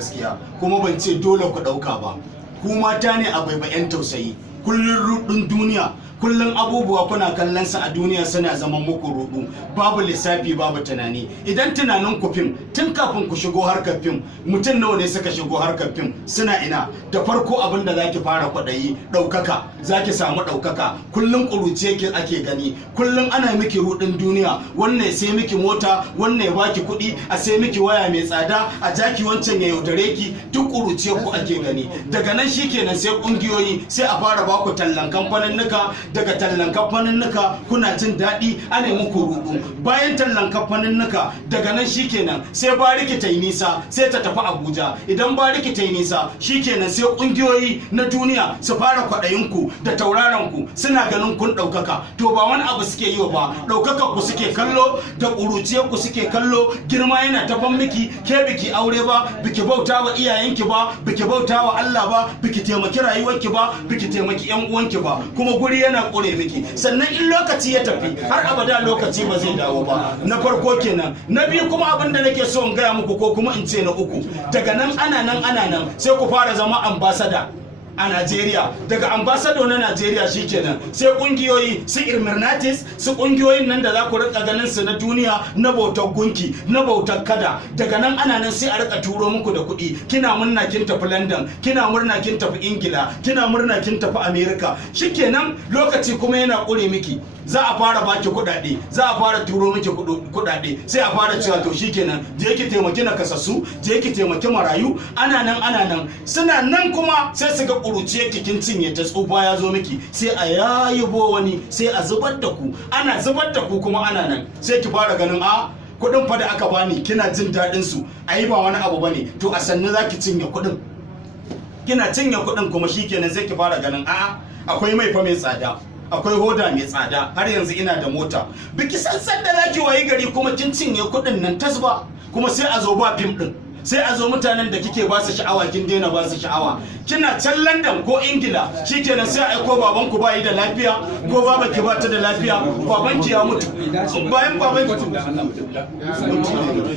gaskiya, kuma ban ce dole ku ɗauka ba. Ku mata ne a baibayen tausayi, kullun rudin duniya, kullun abubuwa kuna kallon sa a duniya suna zaman muku rudu, babu lissafi babu tunani. Idan tunanin ku fim, tun kafin ku shigo harkar fim, mutum nawa ne suka shigo harkar fim suna ina? Da farko abin da zaki fara kwaɗayi ɗaukaka, zaki samu ɗaukaka, kullun ƙuruce ki ake gani, kullun ana miki rudin duniya, wannan sai miki mota, wannan ya baki kuɗi, a sai miki waya mai tsada, a jaki wancan ya yaudare ki, duk ƙuruce ku ake gani. Daga nan shikenan sai ƙungiyoyi, sai a fara baku tallan kamfaninnika, daga tallan kamfaninnika kuna jin daɗi ana muku ruɗu. Bayan tallan kamfaninnika daga nan shikenan sai bariki ta yi nisa, sai ta tafi Abuja. Idan bariki ta yi nisa shikenan sai ƙungiyoyi na duniya su fara kwaɗayinku da tauraronku, suna ganin kun ɗaukaka. To ba wani abu suke yi ba, ɗaukakar ku suke kallo da ƙuruciyar ku suke kallo, girma yana tafan miki, ke biki aure ba, biki bauta wa iyayenki ba, biki bauta wa Allah ba, biki taimaki rayuwarki ba, biki taimaki ƴan uwanki ba, kuma guri yana kure miki. Sannan in lokaci ya tafi har abada lokaci ba zai dawo ba. Na farko kenan. Na biyu kuma abin da nake so in gaya muku, ko kuma in ce na uku, daga nan ana nan sai ku fara zama ambassador a Najeriya. Daga ambassador na Najeriya shikenan sai kungiyoyi su Illuminatis, su kungiyoyin nan da za ku rika ganin su na duniya, na bautar gunki, na bautar kada. Daga nan ana nan sai a rika turo muku da kuɗi. Kina murna kin tafi London, kina murna kin tafi Ingila, kina murna kin tafi America. Shikenan lokaci kuma yana ƙure miki, za a fara baki kuɗaɗe, za a fara turo miki kuɗaɗe, sai a fara cewa to shikenan je ki taimaki nakasassu, je ki taimaki marayu. Ana nan suna nan kuma sai su ga ƙuruciyar kin cinye ta, tsufa ya zo miki, sai a yayibo wani, sai a zubar da ku. Ana zubar da ku kuma ana nan sai ki fara ganin kuɗin fa da aka bani kina jin daɗin su, ayi ba wani abu bane. To a sannu zaki cinye kuɗin, kina cinye kuɗin kuma shikenan sai ki fara ganin akwai mai fa mai tsada, akwai hoda mai tsada, har yanzu ina da mota. Biki san da zaki wayi gari kuma kin cinye kuɗin nan tasba, kuma sai a zo ba fim din, sai a zo mutanen da kike ba su sha'awa kin daina ba su sha'awa. Kina can London ko Ingila shikenan sai a aiko babanku ba yi da lafiya, ko babanki ba ta da lafiya, babanki ya mutu. Bayan babanki